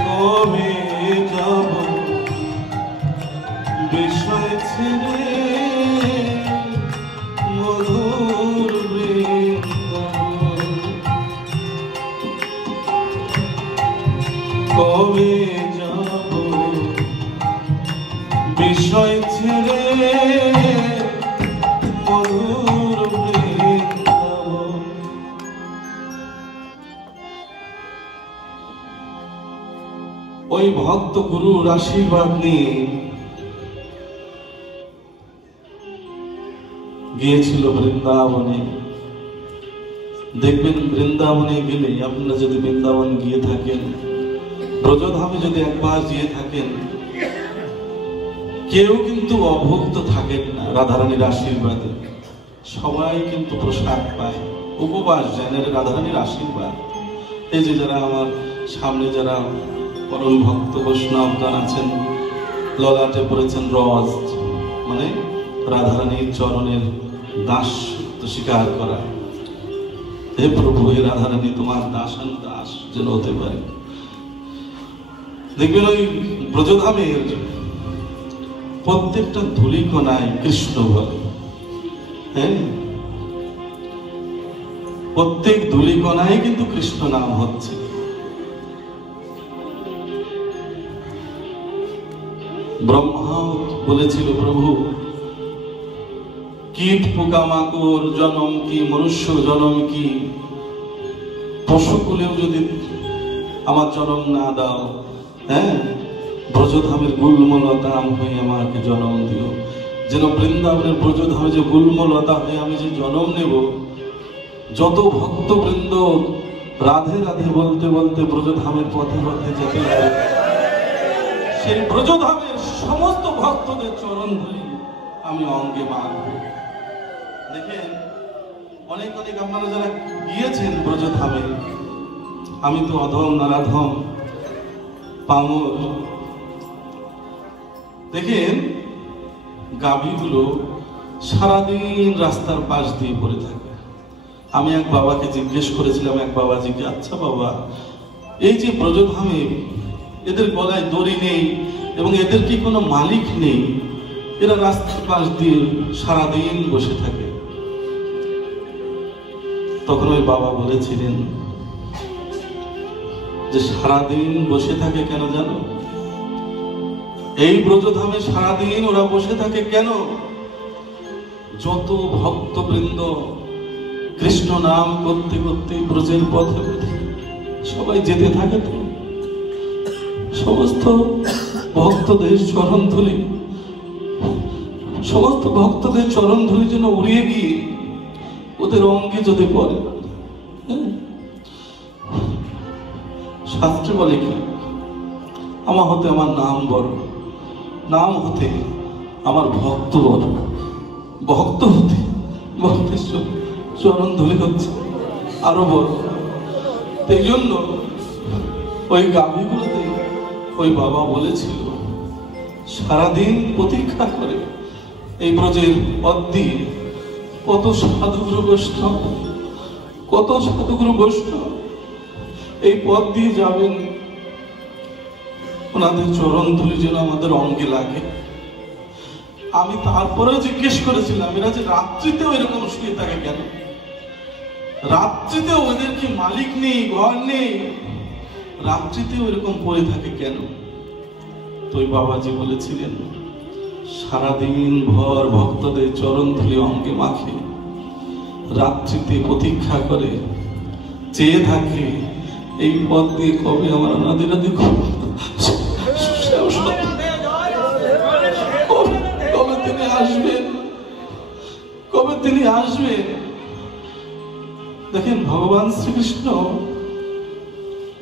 কবে যাব বিষয় ছেড়ে মধুর বৃন্দাবন কবে যাব বিষয় ছেড়ে মধুর বৃন্দাবন। ওই ভক্ত গুরুর আশীর্বাদ নিয়ে গিয়েছিল বৃন্দাবনে। দেখবেন বৃন্দাবনে গেলে, আপনারা যদি বৃন্দাবন গিয়ে থাকেন, ব্রজধামে যদি একবার গিয়ে থাকেন, কেউ কিন্তু অভুক্ত থাকেন না রাধারানীর আশীর্বাদে। সবাই কিন্তু প্রসাদ পায়, উপবাস যায় না রাধারানীর আশীর্বাদ। এই যে যারা আমার সামনে যারা পরম ভক্ত বৈষ্ণবগণ আছেন, ললাটে পড়েছেন রজ, মানে রাধারানীর চরণের দাস স্বীকার করা। হে প্রভু, হে রাধারানী, তোমার দাসান দাস যেন হতে পারে। দেখবেন ওই ব্রজধামের প্রত্যেকটা ধূলিকণায় কৃষ্ণ বলে। হ্যাঁ, প্রত্যেক ধূলিকণায় কিন্তু কৃষ্ণ নাম হচ্ছে। ব্রহ্মা বলেছিল, প্রভু কীট পোকামাকড় জন্ম কি, মনুষ্য জন্ম কি, পশুকুলেও যদি আমার জন্ম না দাও, হ্যাঁ, ব্রজধামের গুল্মলতা হয়ে আমাকে জন্ম দিও। যেন বৃন্দাবনের ব্রজধামে যে গুল্মলতা হয়ে আমি যে জন্ম নেব, যত ভক্তবৃন্দ রাধে রাধে বলতে বলতে ব্রজধামের পথে পথে যেতে হবে, সেই ব্রজধামের সমস্ত ভক্তদের চরণ ধরে আমি অঙ্গে মাখব। দেখেন, অনেক অনেক আপনারা যারা গিয়েছেন ব্রজধামে, আমি তো অধম নারাধম পামর। দেখেন, গাভীগুলো সারাদিন রাস্তার পাশ দিয়ে পড়ে থাকে। আমি এক বাবাকে জিজ্ঞেস করেছিলাম, এক বাবাজিকে, আচ্ছা বাবা, এই যে ব্রজধামে এদের গলায় দড়ি নেই এবং এদের কি কোনো মালিক নেই। এরা রাস্তার পাশ দিয়ে সারাদিন বসে থাকে। তখন ওই বাবা বলেছিলেন যে সারাদিন বসে থাকে কেন জানো? এই ব্রজধামে সারাদিন ওরা বসে থাকে কেন? যত ভক্তবৃন্দ কৃষ্ণ নাম করতে করতে ব্রজের পথে পথে সবাই যেতে থাকে, তো সমস্ত ভক্তদের চরণধুলি, সমস্ত ভক্তদের চরণধুলি যেন উড়িয়ে গিয়ে ওদের অঙ্গে যদি পড়ে। শাস্ত্রে বলে কি, আমার হতে আমার নাম বড়, নাম হতে আমার ভক্ত বড়, ভক্ত হতে ভক্তের চরণ ধুলি হচ্ছে আরো বড়। এই জন্য ওই গাভীগুলোতে ওই বাবা বলেছিল সারাদিন প্রতীক্ষা করে এই ব্রজের পথ দিয়ে কত সাধুগুরু বৈষ্ণব, কত সাধুগুরু বৈষ্ণব এই পথ দিয়ে যাবেন, ওনাদের চরণ ধুলি যেন আমাদের অঙ্গে লাগে। আমি তারপরেও জিজ্ঞেস করেছিলাম এরা যে রাত্রিতেও এরকম শুয়ে থাকে কেন? রাত্রিতেও ওদের কি মালিক নেই, ঘর নেই? রাত্রিতেও এরকম পড়ে থাকে কেন? তো ওই বাবাজি বলেছিলেন সারাদিন ভর ভক্তদের চরণ ধুলি অঙ্গে মাখে, রাত্রিতে প্রতীক্ষা করে চেয়ে থাকে এই পথ দিয়ে কবে আমার ওনাদের কবে তিনি আসবেন, কবে তিনি আসবেন। দেখেন ভগবান শ্রীকৃষ্ণ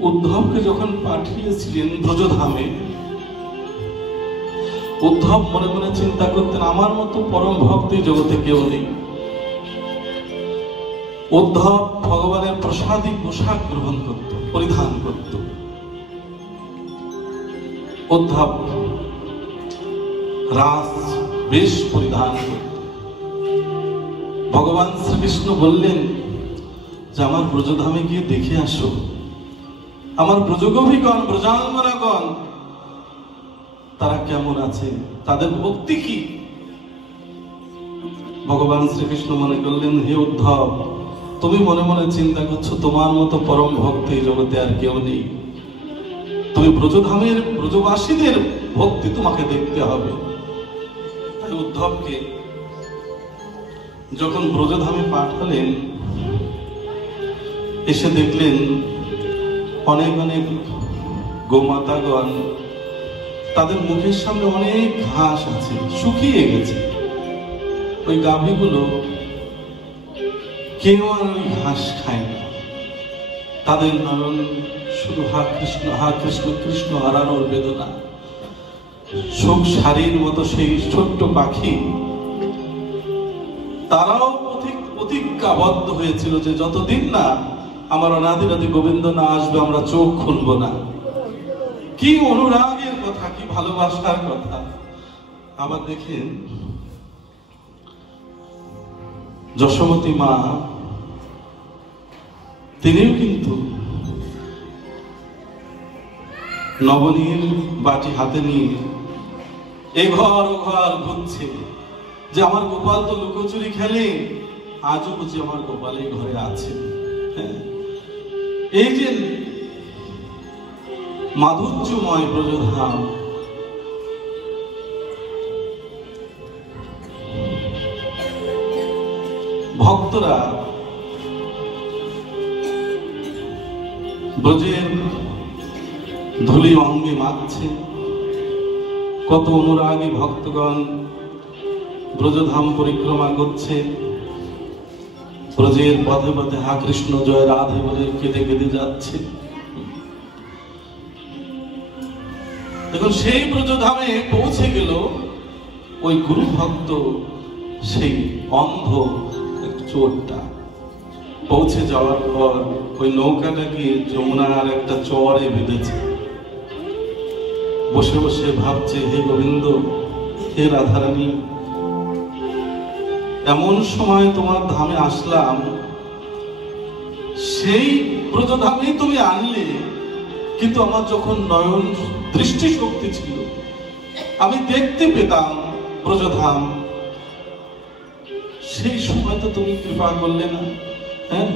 উদ্ধবকে যখন পাঠিয়েছিলেন ব্রজধামে, উদ্ধব মনে মনে চিন্তা করতেন আমার মতো পরম ভক্তি জগতে কেউ নেই। উদ্ধব ভগবানের প্রসাদী পোশাক গ্রহণ করত, পরিধান করত। উদ্ধব রাস বেশ পরিধান করত। ভগবান শ্রীকৃষ্ণ বললেন যে আমার ব্রজধামে গিয়ে দেখে আসো, আমার ব্রজগোপীগণ, ব্রজাঙ্গনাগণ তারা কেমন আছে, তাদের ভক্তি কি। ভগবান শ্রীকৃষ্ণ মনে করলেন হে উদ্ধব, তুমি মনে মনে চিন্তা করছো তোমার মতো পরম ভক্ত এই জগতে আর কেউ নেই। তুমি ব্রজধামের ব্রজবাসীদের ভক্তি তোমাকে দেখতে হবে। তাই উদ্ধবকে যখন ব্রজধামে পাঠালেন, এসে দেখলেন অনেক অনেক গোমাতাগণ, তাদের মুখের সামনে অনেক ঘাস আছে, শুকিয়ে গেছে। ওই গাভীগুলো কেউ আর ওই ঘাস খায় না। তাদের নয়ন শুধু হা কৃষ্ণ কৃষ্ণ হারানোর বেদনা। শোক শাড়ির মতো সেই ছোট্ট পাখি, তারাও প্রতিজ্ঞাবদ্ধ হয়েছিল যে যতদিন না আমার অনাদিরাদি গোবিন্দ না আসবে আমরা চোখ খুলব না। কি অনুরাগের কথা, কি ভালোবাসার কথা। আবার দেখেন যশোমতী মা, তিনিও কিন্তু নবনীর বাটি হাতে নিয়ে এ ঘর ও ঘর ঘুরছে যে আমার গোপাল তো লুকোচুরি খেলে, আজও বুঝি আমার গোপাল এই ঘরে আছে। এই যে মাধুর্যময় ব্রজধাম, ভক্তরা ব্রজের ধুলি অঙ্গে মাখছে। কত অনুরাগী ভক্তগণ ব্রজধাম পরিক্রমা করছে, ব্রজের পথে পথে হা কৃষ্ণ জয় রাধে বলে কেঁদে কেঁদে যাচ্ছে। দেখুন সেই ব্রজধামে পৌঁছে গেল ওই গুরু ভক্ত, সেই অন্ধ চোরটা। পৌঁছে যাওয়ার পর ওই নৌকাটাকে যমুনার একটা চরে বেঁধেছে। বসে বসে ভাবছে হে গোবিন্দ, হে রাধারানী, এমন সময় তোমার ধামে আসলাম, সেই ব্রজধামেই তুমি আনলে, কিন্তু আমার যখন নয়ন দৃষ্টি শক্তি ছিল, আমি দেখতে পেতাম ব্রজধাম, সেই সময় তো তুমি কৃপা করলে না। হ্যাঁ,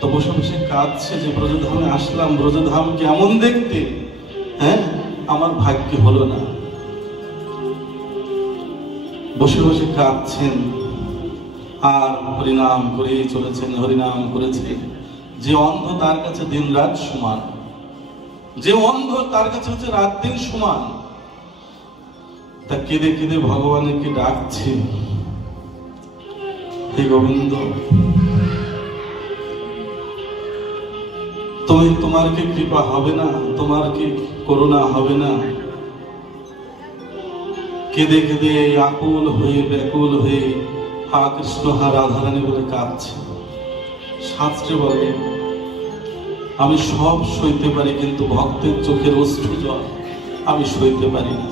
তো বসে বসে কাঁদছে যে ব্রজধামে আসলাম, ব্রজধাম কেমন দেখতে, হ্যাঁ আমার ভাগ্য হলো না। বসে বসে কাঁদছেন আর হরিনাম করেই চলেছেন, হরিনাম করেছে। যে অন্ধ তার কাছে দিন রাত সমান, যে অন্ধ তার কাছে হচ্ছে রাত দিন সমান। তা কেঁদে কেঁদে ভগবানকে ডাকছে, হে গোবিন্দ, তোমার কি কৃপা হবে না, তোমার কি করুণা হবে না? কেঁদে কেঁদে আকুল হয়ে ব্যাকুল হয়ে হা কৃষ্ণ হা রাধারানী বলে কাঁদছে। শাস্ত্রে বলে আমি সব সইতে পারি, কিন্তু ভক্তের চোখের অশ্রু জল আমি সইতে পারি না।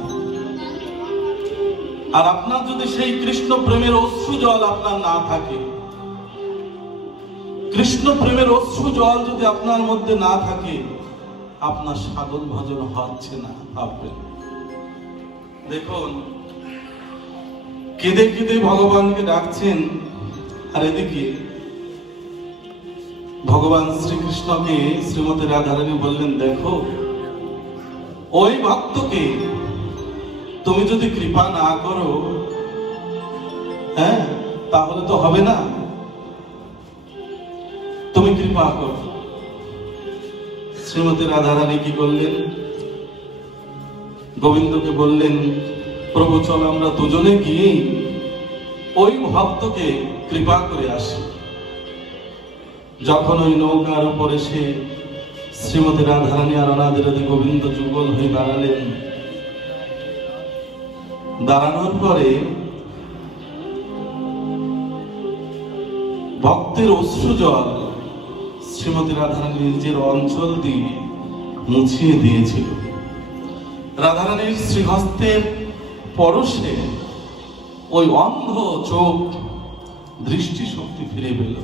আর আপনার যদি সেই কৃষ্ণ প্রেমের অশ্রু জল আপনার না থাকে, কৃষ্ণ প্রেমের অশ্রু জল যদি আপনার মধ্যে না থাকে, আপনার সাধন ভজন হচ্ছে না। ভাববেন, দেখুন কেঁদে কেঁদে ভগবানকে ডাকছেন, আর এদিকে ভগবান শ্রীকৃষ্ণকে শ্রীমতী রাধারানী বললেন, দেখো ওই ভক্তকে তুমি যদি কৃপা না করো, হ্যাঁ তাহলে তো হবে না, তুমি কৃপা করো। শ্রীমতী রাধারানী কি করলেন, গোবিন্দকে বললেন, প্রভু চল আমরা দুজনে গিয়ে ওই ভক্তকে কৃপা করে আসি। যখন ওই নৌকার উপরে সে শ্রীমতী রাধারানী আর অনাদিরাদি গোবিন্দ যুগল হয়ে দাঁড়ালেন, দাঁড়ানোর পরে ভক্তের অশ্রু জল শ্রীমতী রাধারানী নিজের অঞ্চল দিয়ে মুছিয়ে দিয়েছিল। রাধারানীর শ্রীহস্তের পরশে ওই অন্ধ চোখ দৃষ্টি শক্তি ফিরে পেল।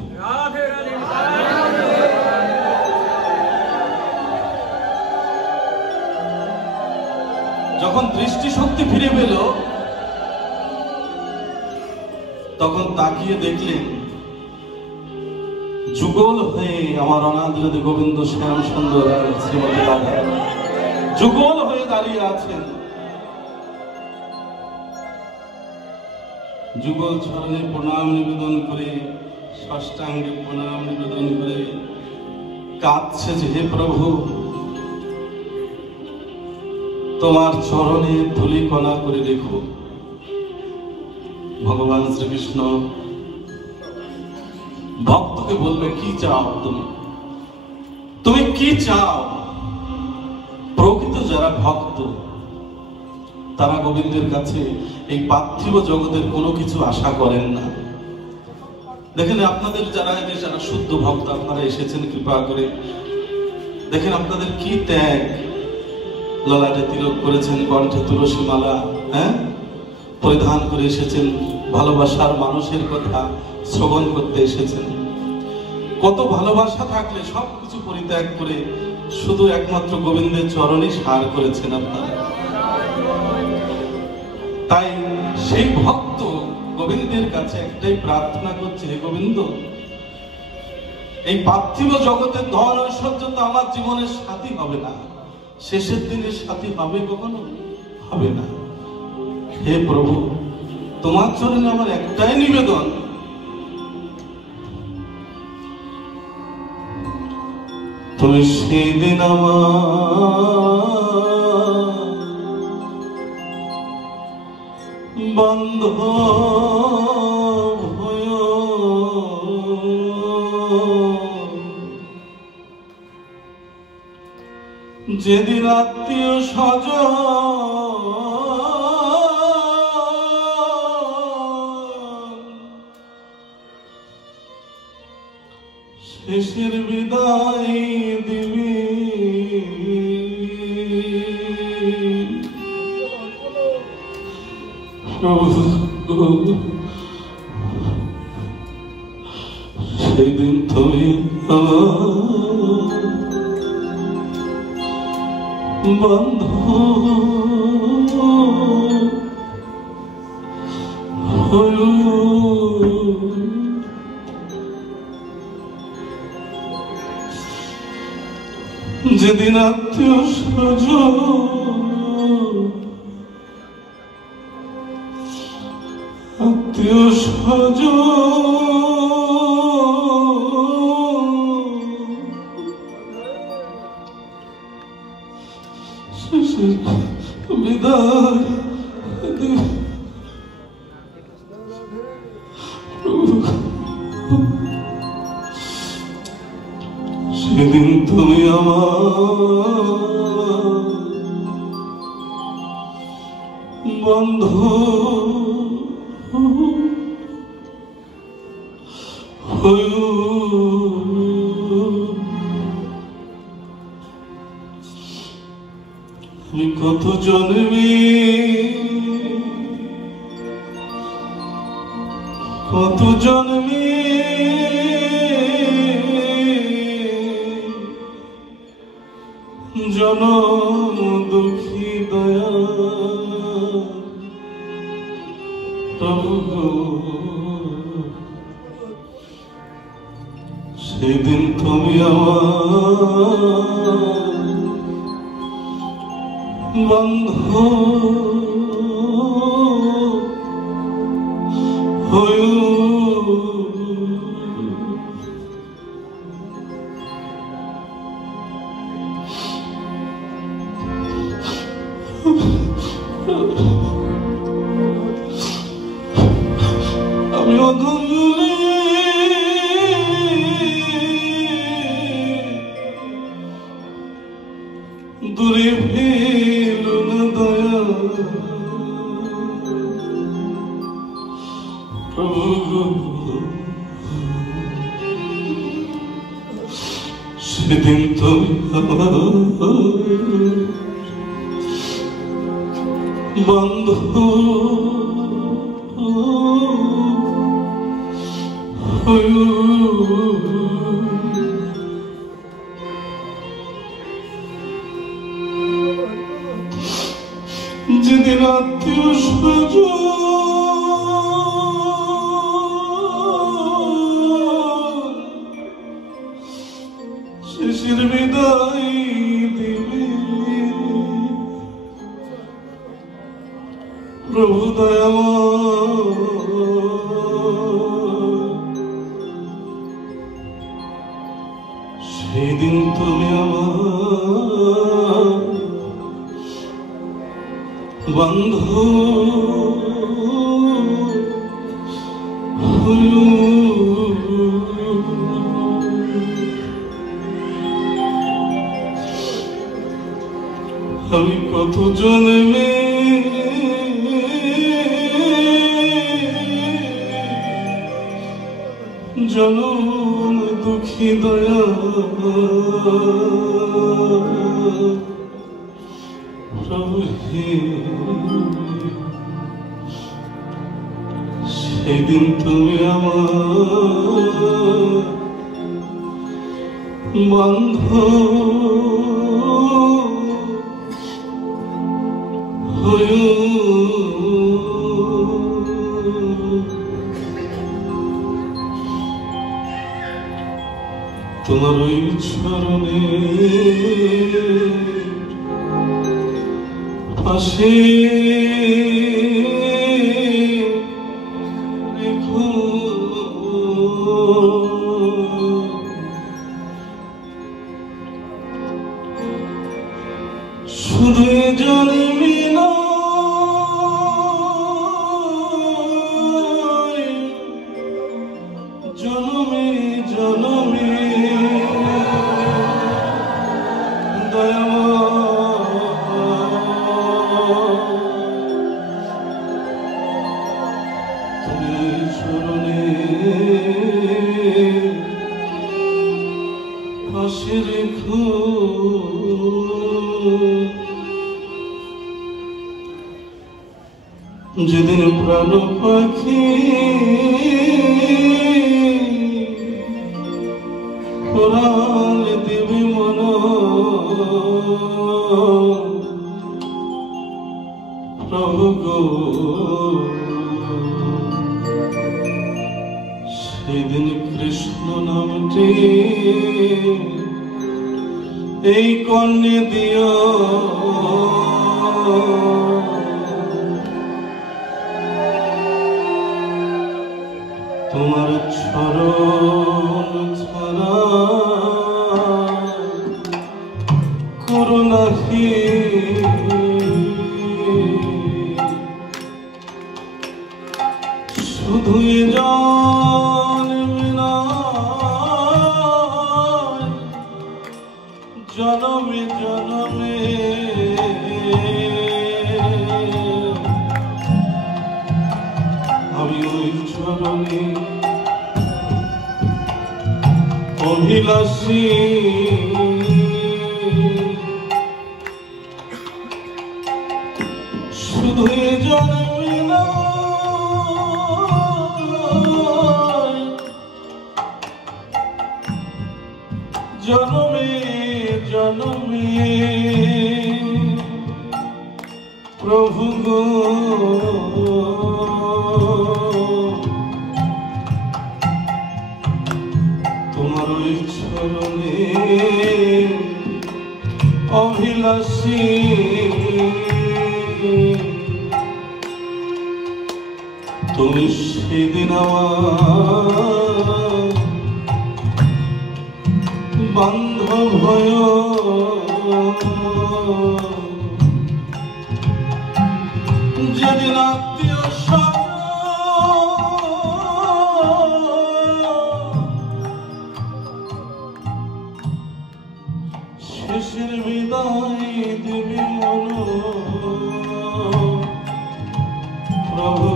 যখন দৃষ্টি শক্তি ফিরে পেল, তখন তাকিয়ে দেখলেন যুগল হয়ে আমার অনাদিরাদি গোবিন্দ শ্যাম সুন্দর শ্রীমতী রাধারানী যুগল হয়ে দাঁড়িয়ে আছেন। যুগল চরণে প্রণাম নিবেদন করে, ষষ্ঠাঙ্গে প্রণাম নিবেদন করে কাঁদছে যে, হে প্রভু, তোমার চরণে ধুলি কণা করে রেখো। ভগবান শ্রীকৃষ্ণ ভক্তকে বলবে, কি চাও তুমি কি চাও? প্রকৃত যারা ভক্ত তারা গোবিন্দের কাছে এই পার্থিব জগতের কোনো কিছু আশা করেন না। দেখেন আপনাদের যারা শুদ্ধ ভক্ত, আপনারা এসেছেন কৃপা করে, দেখেন আপনাদের কি ত্যাগ, ললাটে তিলক করেছেন, কণ্ঠে তুলসী মালা হ্যাঁ পরিধান করে এসেছেন, ভালোবাসার মানুষের কথা শ্রবণ করতে এসেছেন। কত ভালোবাসা থাকলে সবকিছু পরিত্যাগ করে শুধু একমাত্র গোবিন্দের চরণে সার করেছেন আপনারা। তাই সেই ভক্ত গোবিন্দের কাছে একটাই প্রার্থনা করছে, হে গোবিন্দ, এই পার্থিব জগতের ধন ঐশ্বর্য তো আমার জীবনের সাথী হবে না, শেষের দিনের সাথী হবে কখনো? হবে না। হে প্রভু, তোমার চরণে আমার একটাই নিবেদন, তুমি সেদিন আমার বান্ধব হয়ো, যেদিন আত্মীয় স্বজন শেষের বিদায় দিবি, সেদিন তুমি বন্ধু যেদিন আত্মীয় স্বজন বিদায় সেদিন তুমি আমার বন্ধু আমি কত জন্মে জনম দুঃখী দয়া প্রভু সেদিন তুমি আমার বন্ধু আমি অধমে দূরে ফেল না দয়া প্রভু সেদিন তুমি আমার বন্ধু যেদিন আত্মীয় স্বজন শেষের বিদায় দিবে প্রভু দয়াময় সেদিন তুমি আমার বন্ধু আমি কত জন্মে জনম দুঃখী দয়া প্রভু সেদিন তুমি আমার বন্ধু তোমার ওই চরণে পাশে রেখো শুধু জন্মে না জনমে জনমে তুমি চরণে পাশে রেখো যেদিন প্রাণ পাখি প্রাণ দেবে মন এই কর্ণে দিও তোমার চরণ ছাড়া করুণাহি শুধু জনমে জনমে আমি ওই চরণে অভিলাষী শুধু জনমে না জনমে জনমে প্রভু গো তোমার ওই চরণে অভিলাষী তুমি সেদিন আমার বান্ধব হয় যেদিন আত্মীয় শেষের বিদায় দেবে মন প্রভু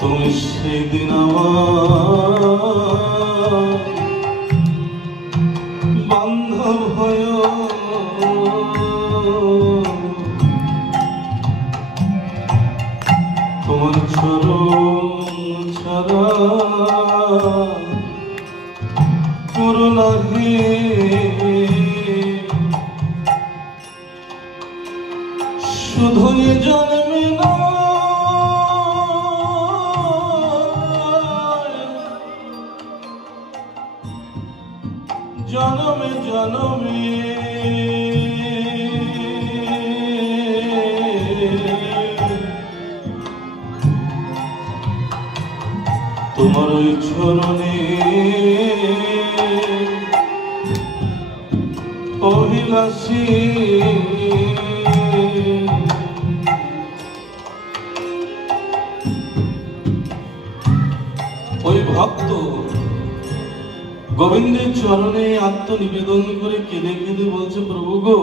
তুমি সেদিন আমার বান্ধব হয় তোমার চরণ ছাড়া করুণাহি শুধু জন্মে না জনমে জনমে তোমার ওই চরণে অভিলাষী ওই ভক্ত গোবিন্দের চরণে আত্মনিবেদন করে কেঁদে কেঁদে বলছে প্রভু গো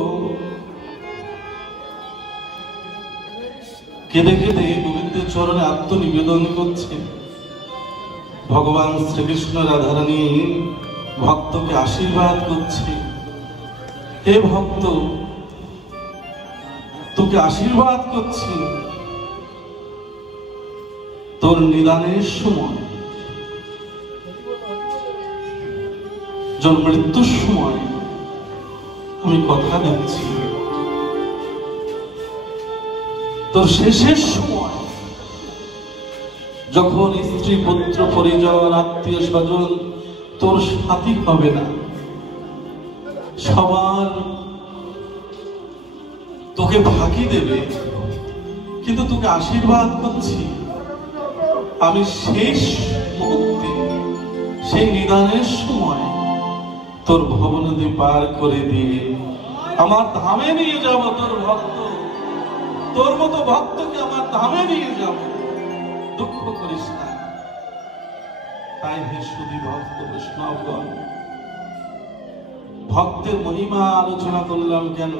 কেঁদে কেঁদে গোবিন্দের চরণে আত্মনিবেদন করছে ভগবান শ্রীকৃষ্ণ রাধারানী ভক্তকে আশীর্বাদ করছে হে ভক্ত তোকে আশীর্বাদ করছি তোর নিদানের সময় মৃত্যুর সময় আমি কথা দিচ্ছি তোর শেষের সময় যখন স্ত্রী পুত্র পরিজন আত্মীয় স্বজন তোর সাথী হবে না সবার তোকে ফাঁকি দেবে কিন্তু তোকে আশীর্বাদ করছি আমি শেষ মুহূর্তে সেই নিদানের সময় তোর ভবনদী পার করে দিয়ে আমার ধামে নিয়ে যাব তোর ভক্ত তোর মতো ভক্তকে আমার ধামে নিয়ে যাব দুঃখ করিস না তাই হে সুধী ভক্ত বৈষ্ণবগণ ভক্তের মহিমা আলোচনা করলাম কেন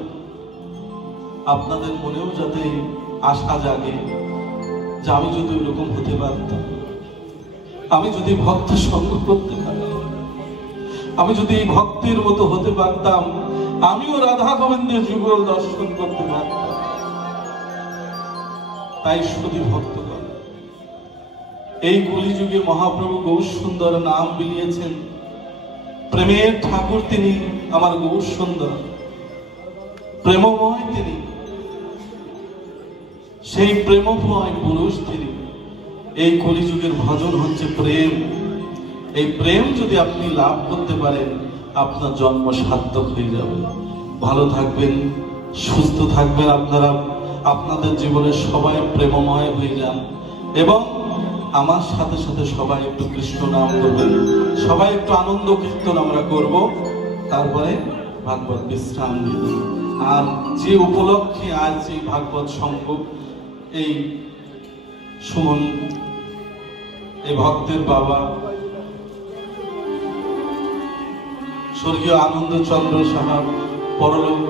আপনাদের মনেও যাতে আশা জাগে যে আমি যদি ওরকম হতে পারতাম আমি যদি ভক্ত সঙ্গ করতে পারতাম আমি যদি এই ভক্তের মতো হতে পারতাম আমিও রাধা গোবিন্দের যুগল দর্শন করতে পারতাম তাই সুধী ভক্তগণ এই কলিযুগে মহাপ্রভু গৌর সুন্দর নাম বিলিয়েছেন প্রেমের ঠাকুর তিনি আমার গৌর সুন্দর প্রেমময় তিনি সেই প্রেমময় পুরুষ তিনি এই কলিযুগের ভজন হচ্ছে প্রেম এই প্রেম যদি আপনি লাভ করতে পারেন, আপনার জন্ম সার্থক হয়ে যাবে। ভালো থাকবেন, সুস্থ থাকবেন, আপনারা আপনাদের জীবনে সবাই প্রেমময় হয়ে যান। এবং আমার সাথে সাথে সবাই একটু কৃষ্ণ নাম করবেন, সবাই একটু আনন্দ কীর্তন আমরা করব, তারপরে ভাগবত বিশ্রাম দিব। আর যে উপলক্ষে আজ এই ভাগবত সংঘ, এই সুমন, এই ভক্তের বাবা স্বর্গীয় আনন্দচন্দ্র সাহা পরলোক